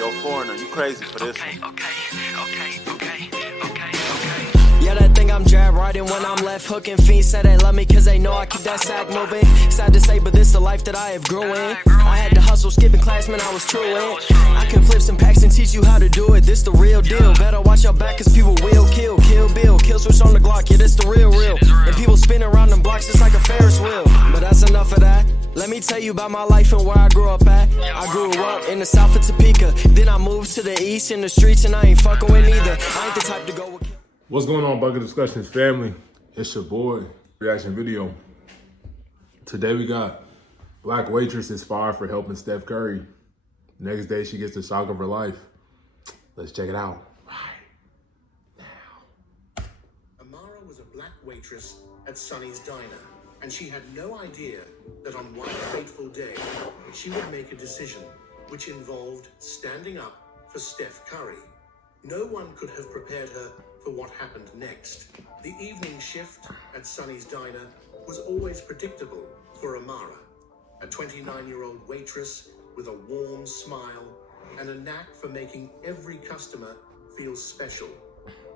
Yo, foreigner, you crazy for this one. Yeah, that thing I'm jab riding when I'm left hooking. Fiends say they love me cause they know I keep that sack moving. Sad to say, but this the life that I have grew in. I had to hustle, skipping class, man, I was true in. I can flip some packs and teach you how to do it. This the real deal. Better watch your back cause people will kill. Kill Bill, kill switch on the Glock. Yeah, this the real. And people spin around them blocks just like a Ferris wheel. But that's enough of that. Let me tell you about my life and where I grew up at. I grew up in the south of Topeka. Then I moved to the east in the streets and I ain't fucking with neither. I ain't the type to go with... What's going on, Bucket Discussions family? It's your boy. Reaction video. Today we got Black Waitress is fired for helping Steph Curry. Next day she gets the shock of her life. Let's check it out. Right now. Amara was a black waitress at Sonny's Diner, and she had no idea that on one fateful day she would make a decision which involved standing up for Steph Curry. No one could have prepared her for what happened next. The evening shift at Sonny's Diner was always predictable for Amara, a 29-year-old waitress with a warm smile and a knack for making every customer feel special.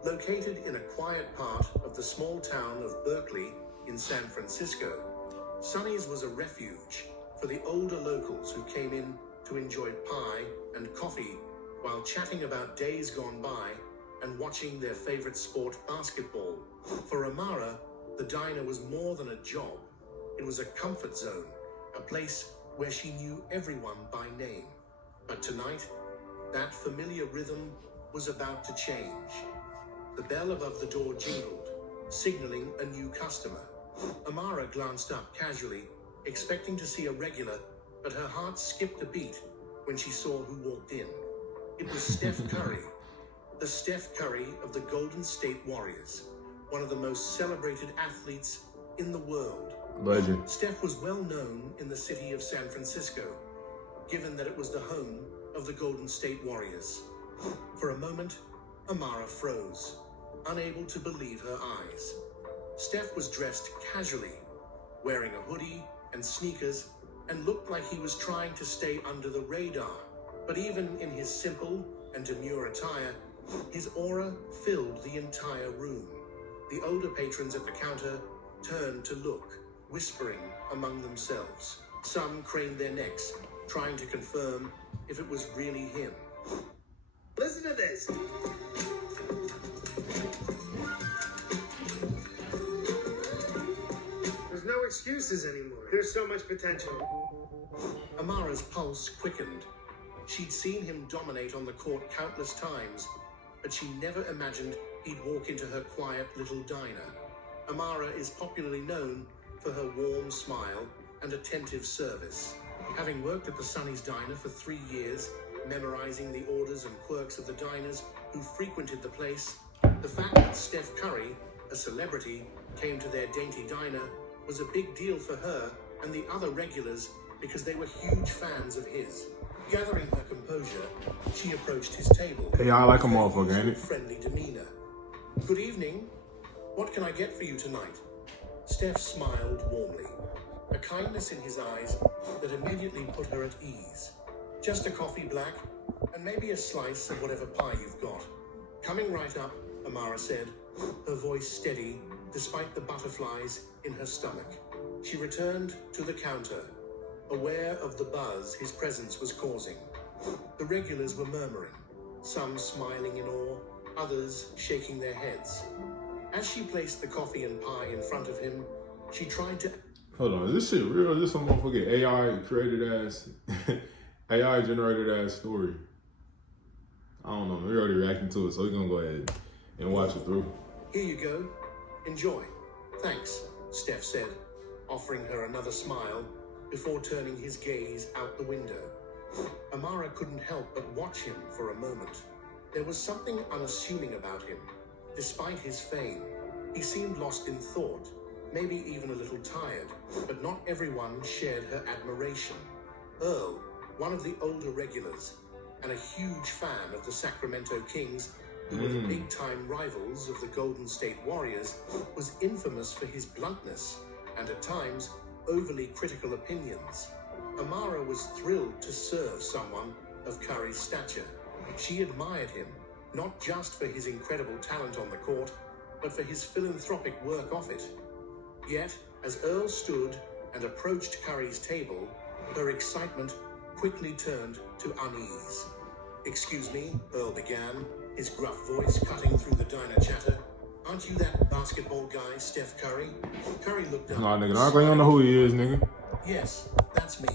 Located in a quiet part of the small town of Berkeley in San Francisco, Sonny's was a refuge for the older locals who came in to enjoy pie and coffee while chatting about days gone by and watching their favorite sport, basketball. For Amara, the diner was more than a job. It was a comfort zone, a place where she knew everyone by name. But tonight, that familiar rhythm was about to change. The bell above the door jingled, signaling a new customer. Amara glanced up casually, expecting to see a regular, but her heart skipped a beat when she saw who walked in. It was Steph Curry, the Steph Curry of the Golden State Warriors, one of the most celebrated athletes in the world. Legend. Steph was well known in the city of San Francisco, given that it was the home of the Golden State Warriors. For a moment, Amara froze, unable to believe her eyes. Steph was dressed casually, wearing a hoodie and sneakers, and looked like he was trying to stay under the radar. But even in his simple and demure attire, his aura filled the entire room. The older patrons at the counter turned to look, whispering among themselves. Some craned their necks, trying to confirm if it was really him. Listen to this. There's no excuses anymore. There's so much potential. Amara's pulse quickened. She'd seen him dominate on the court countless times, but she never imagined he'd walk into her quiet little diner. Amara is popularly known for her warm smile and attentive service. Having worked at the Sonny's Diner for 3 years, memorizing the orders and quirks of the diners who frequented the place, the fact that Steph Curry, a celebrity, came to their dainty diner was a big deal for her and the other regulars because they were huge fans of his. Gathering her composure, she approached his table. Hey, I like a motherfucker, ain't it? Friendly demeanor. Good evening. What can I get for you tonight? Steph smiled warmly, a kindness in his eyes that immediately put her at ease. Just a coffee black, and maybe a slice of whatever pie you've got. Coming right up, Amara said, her voice steady despite the butterflies in her stomach. She returned to the counter, aware of the buzz his presence was causing. The regulars were murmuring, some smiling in awe, others shaking their heads. As she placed the coffee and pie in front of him, she tried to... Hold on, is this shit real? Is this some motherfucking AI created ass, AI generated ass story? I don't know, we're already reacting to it, so we're gonna go ahead and watch it through. Here you go. Enjoy. Thanks, Steph said, offering her another smile before turning his gaze out the window. Amara couldn't help but watch him for a moment. There was something unassuming about him. Despite his fame, he seemed lost in thought, maybe even a little tired, but not everyone shared her admiration. Earl, one of the older regulars, and a huge fan of the Sacramento Kings, who were the big-time rivals of the Golden State Warriors, was infamous for his bluntness and at times overly critical opinions. Amara was thrilled to serve someone of Curry's stature. She admired him, not just for his incredible talent on the court, but for his philanthropic work off it. Yet, as Earl stood and approached Curry's table, her excitement quickly turned to unease. "Excuse me," Earl began, his gruff voice cutting through the diner chatter. "Aren't you that basketball guy, Steph Curry?" Curry looked up. Nah, nigga, I don't know who he is, nigga. "Yes, that's me."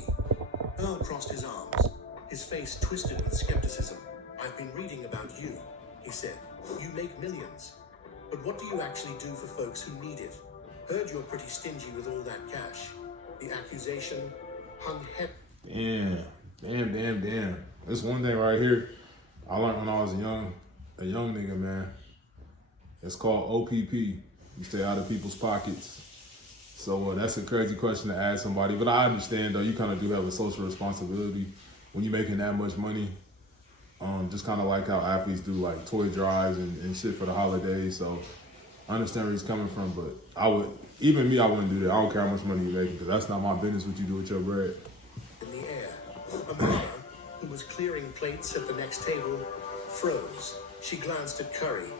Earl crossed his arms, his face twisted with skepticism. "I've been reading about you," he said. "You make millions. But what do you actually do for folks who need it? Heard you're pretty stingy with all that cash." The accusation hung heavy. Damn. This one thing right here, I learned when I was a young nigga, man. It's called OPP. You stay out of people's pockets. So that's a crazy question to ask somebody. But I understand, though, you kind of do have a social responsibility when you're making that much money. Just kind of like how athletes do, like, toy drives and shit for the holidays. So I understand where he's coming from, but I wouldn't do that. I don't care how much money you're making, because that's not my business what you do with your bread. In the air, Amara, who was clearing plates at the next table, froze. She glanced at Curry,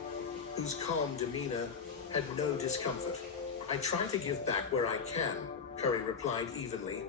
whose calm demeanor had no discomfort. "I try to give back where I can," Curry replied evenly.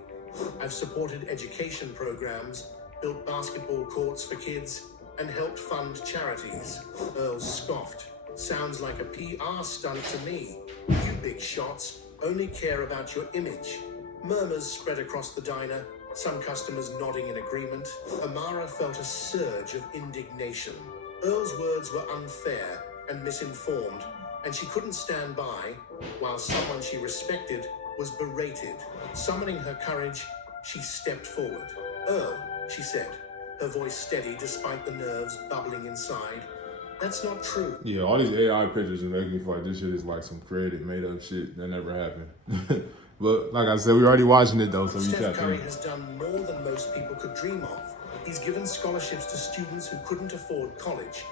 "I've supported education programs, built basketball courts for kids, and helped fund charities." Earl scoffed. "Sounds like a PR stunt to me. You big shots only care about your image." Murmurs spread across the diner, some customers nodding in agreement. Amara felt a surge of indignation. Earl's words were unfair and misinformed, and she couldn't stand by while someone she respected was berated. Summoning her courage, she stepped forward. "Earl," she said, her voice steady despite the nerves bubbling inside. "That's not true." Yeah, all these AI pictures are making me feel like this shit is like some created, made up shit that never happened. But like I said, we're already watching it though, so we Steph can't. Curry has done more than most people could dream of. He's given scholarships to students who couldn't afford college,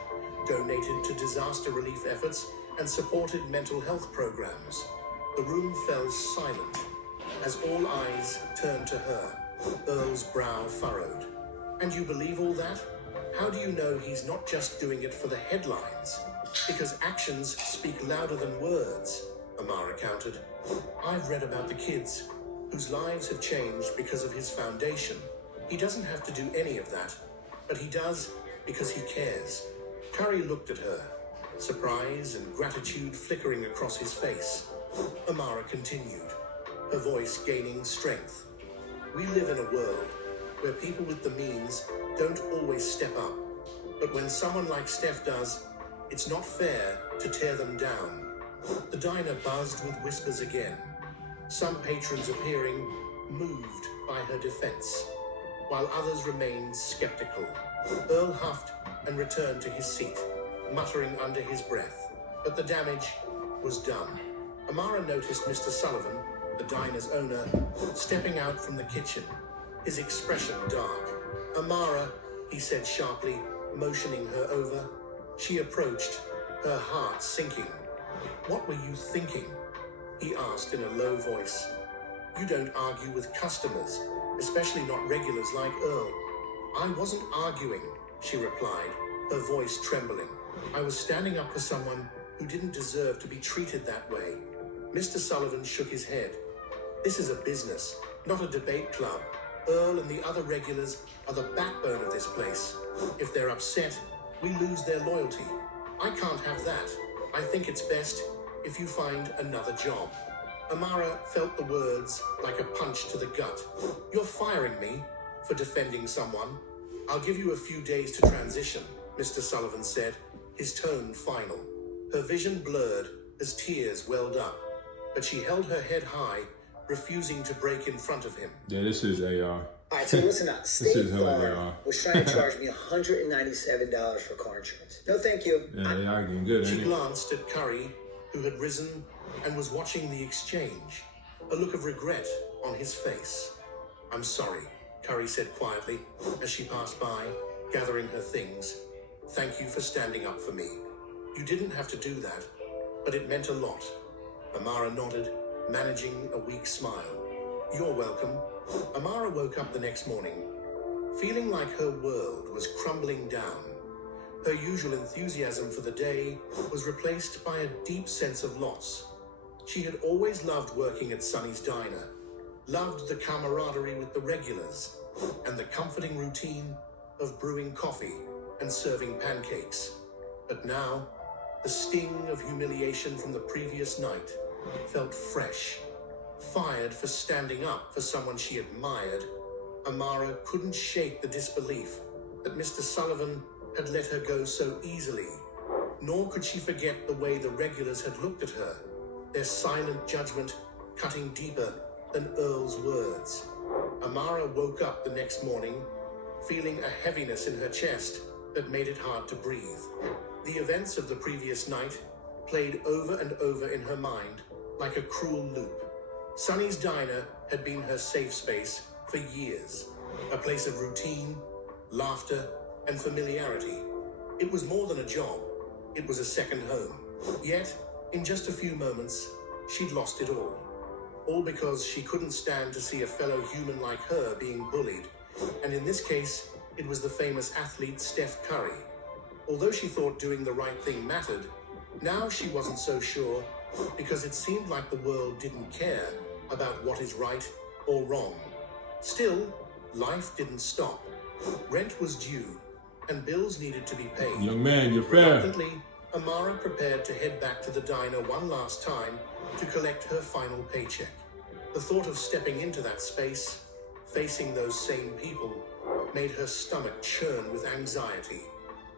donated to disaster relief efforts, and supported mental health programs. The room fell silent as all eyes turned to her. Earl's brow furrowed. "And you believe all that? How do you know he's not just doing it for the headlines? Because actions speak louder than words," Amara countered. "I've read about the kids whose lives have changed because of his foundation. He doesn't have to do any of that, but he does because he cares." Curry looked at her, surprise and gratitude flickering across his face. Amara continued, her voice gaining strength. "We live in a world where people with the means don't always step up. But when someone like Steph does, it's not fair to tear them down." The diner buzzed with whispers again, some patrons appearing moved by her defense, while others remained skeptical. Earl huffed and returned to his seat, muttering under his breath. But the damage was done. Amara noticed Mr. Sullivan, the diner's owner, stepping out from the kitchen, his expression dark. "Amara," he said sharply, motioning her over. She approached, her heart sinking. "What were you thinking?" he asked in a low voice. "You don't argue with customers, especially not regulars like Earl." "I wasn't arguing," she replied, her voice trembling. "I was standing up for someone who didn't deserve to be treated that way." Mr. Sullivan shook his head. "This is a business, not a debate club. Earl and the other regulars are the backbone of this place. If they're upset, we lose their loyalty. I can't have that. I think it's best if you find another job." Amara felt the words like a punch to the gut. "You're firing me for defending someone. I'll give you a few days to transition," Mr. Sullivan said, his tone final. Her vision blurred as tears welled up, but she held her head high, refusing to break in front of him. Yeah, this is AI. All right, so listen up. State Farm was trying to charge me $197 for car insurance. No, thank you. Yeah, AI getting good, She ain't it? glanced at Curry, who had risen and was watching the exchange, a look of regret on his face. "I'm sorry," Curry said quietly as she passed by, gathering her things. "Thank you for standing up for me. You didn't have to do that, but it meant a lot." Amara nodded, managing a weak smile. "You're welcome." Amara woke up the next morning, Feeling like her world was crumbling down, her usual enthusiasm for the day was replaced by a deep sense of loss. She had always loved working at Sonny's Diner, loved the camaraderie with the regulars, and the comforting routine of brewing coffee and serving pancakes. But now, the sting of humiliation from the previous night felt fresh. Fired for standing up for someone she admired, Amara couldn't shake the disbelief that Mr. Sullivan had let her go so easily. Nor could she forget the way the regulars had looked at her, their silent judgment cutting deeper than Earl's words. Amara woke up the next morning, feeling a heaviness in her chest that made it hard to breathe. The events of the previous night played over and over in her mind like a cruel loop. Sonny's Diner had been her safe space for years, a place of routine, laughter, and familiarity. It was more than a job, it was a second home. Yet, in just a few moments, she'd lost it all. All because she couldn't stand to see a fellow human like her being bullied, and in this case, it was the famous athlete Steph Curry. Although she thought doing the right thing mattered, now she wasn't so sure, because it seemed like the world didn't care about what is right or wrong. Still, life didn't stop. Rent was due, and bills needed to be paid. Young man, you're fair. Reluctantly, Amara prepared to head back to the diner one last time to collect her final paycheck. The thought of stepping into that space, facing those same people, made her stomach churn with anxiety.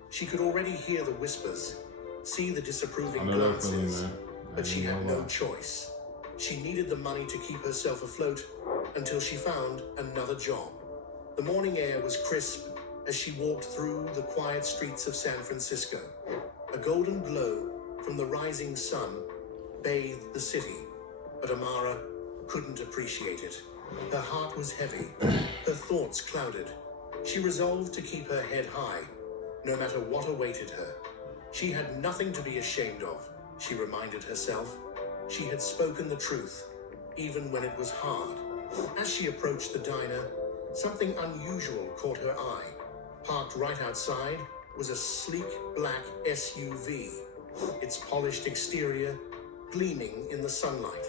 She could already hear the whispers, see the disapproving glances, but she had no choice. She needed the money to keep herself afloat until she found another job. The morning air was crisp as she walked through the quiet streets of San Francisco. A golden glow from the rising sun bathed the city, but Amara couldn't appreciate it. Her heart was heavy, her thoughts clouded. She resolved to keep her head high, no matter what awaited her. She had nothing to be ashamed of, she reminded herself. She had spoken the truth, even when it was hard. As she approached the diner, something unusual caught her eye. Parked right outside was a sleek black SUV, its polished exterior gleaming in the sunlight.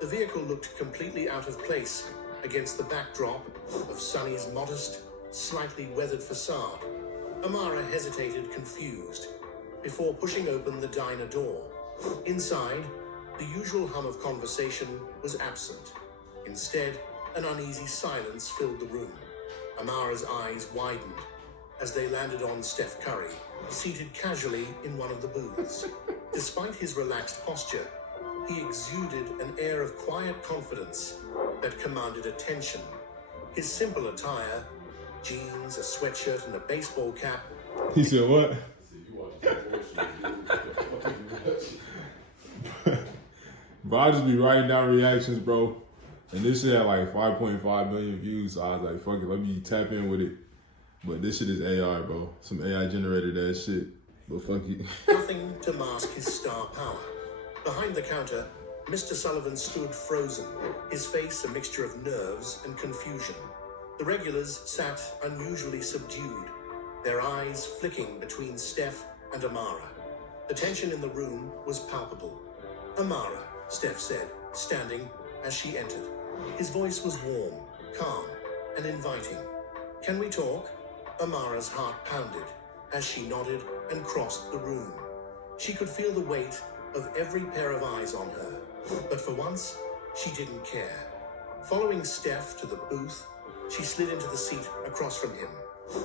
The vehicle looked completely out of place against the backdrop of Sonny's modest, slightly weathered facade. Amara hesitated, confused, before pushing open the diner door. Inside, the usual hum of conversation was absent. Instead, an uneasy silence filled the room. Amara's eyes widened as they landed on Steph Curry, seated casually in one of the booths. Despite his relaxed posture, he exuded an air of quiet confidence that commanded attention. His simple attire, jeans, a sweatshirt, and a baseball cap. He said what? Bro, I just be writing down reactions, bro. And this shit had like 5.5 million views, so I was like, fuck it, let me tap in with it. But this shit is AI, bro. Some AI generated ass shit. But fuck you. Nothing to mask his star power. Behind the counter, Mr. Sullivan stood frozen, his face a mixture of nerves and confusion. The regulars sat unusually subdued, their eyes flicking between Steph and Amara. The tension in the room was palpable. Amara, Steph said, standing as she entered. His voice was warm, calm, and inviting. Can we talk? Amara's heart pounded as she nodded and crossed the room. She could feel the weight of every pair of eyes on her, but for once, she didn't care. Following Steph to the booth, she slid into the seat across from him,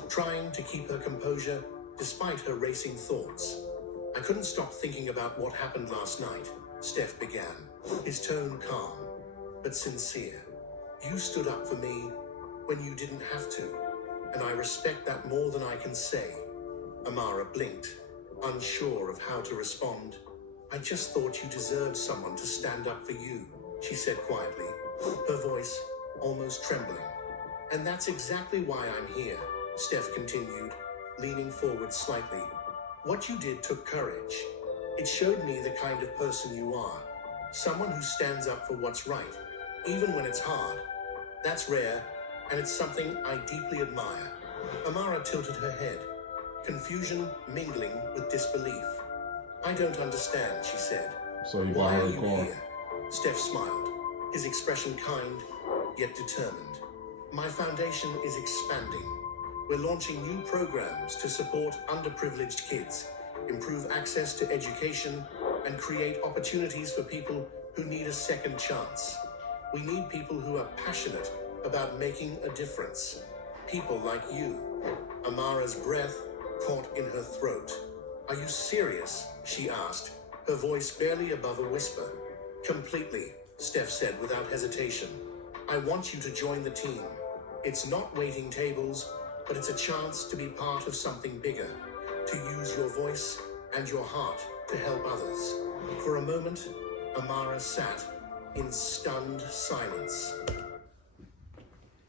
trying to keep her composure despite her racing thoughts. I couldn't stop thinking about what happened last night, Steph began, his tone calm, but sincere. You stood up for me when you didn't have to, and I respect that more than I can say. Amara blinked, unsure of how to respond. I just thought you deserved someone to stand up for you, she said quietly, her voice almost trembling. And that's exactly why I'm here, Steph continued, leaning forward slightly. What you did took courage. It showed me the kind of person you are, someone who stands up for what's right, even when it's hard. That's rare, and it's something I deeply admire. Amara tilted her head, confusion mingling with disbelief. I don't understand, she said. So you Why bought her are a you car? here? Steph smiled, his expression kind, yet determined. My foundation is expanding. We're launching new programs to support underprivileged kids, improve access to education, and create opportunities for people who need a second chance. We need people who are passionate about making a difference. People like you. Amara's breath caught in her throat. Are you serious? She asked, her voice barely above a whisper. Completely, Steph said without hesitation. I want you to join the team. It's not waiting tables, but it's a chance to be part of something bigger, to use your voice and your heart to help others. For a moment, Amara sat in stunned silence.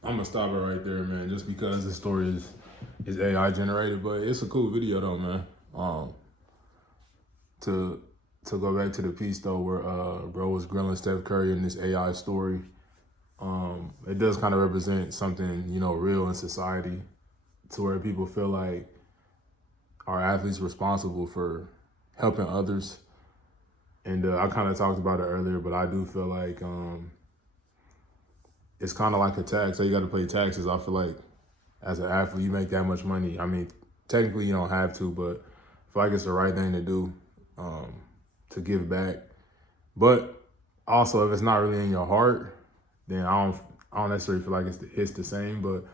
I'm gonna stop it right there, man, just because the story is AI generated, but it's a cool video though, man. To go back to the piece though, where bro was grilling Steph Curry in this AI story, it does kind of represent something, you know, real in society, to where people feel like our athletes responsible for helping others. And I kind of talked about it earlier, but I do feel like it's kind of like a tax. So you got to pay taxes. I feel like as an athlete, you make that much money. I mean, technically you don't have to, but I feel like it's the right thing to do, to give back. But also, if it's not really in your heart, then I don't necessarily feel like it's the same. But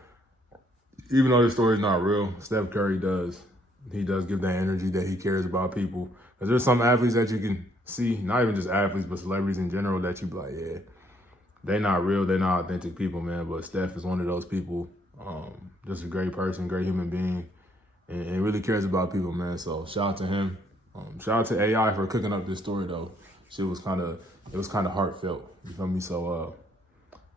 even though the story is not real, Steph Curry does. He does give that energy that he cares about people. Because there's some athletes that you can see, not even just athletes, but celebrities in general, that you be like, yeah, they're not real, they're not authentic people, man. But Steph is one of those people. Just a great person, great human being, and really cares about people, man. So shout out to him. Shout out to AI for cooking up this story though. It was kind of heartfelt. You feel me? So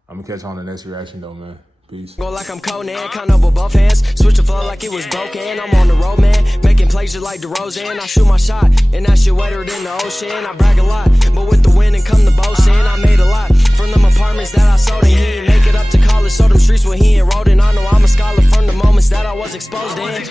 I'm gonna catch you on the next reaction though, man. Peace. Go like I'm Conan, count up with both hands. Switch the flow like it was broken. I'm on the road, man. Making plays just like DeRozan. I shoot my shot, and that shit wetter than the ocean. I brag a lot, but with the wind and come the boasting. I made a lot from them apartments that I sold in. He didn't make it up to college, so them streets where he enrolled in. I know I'm a scholar from the moments that I was exposed in.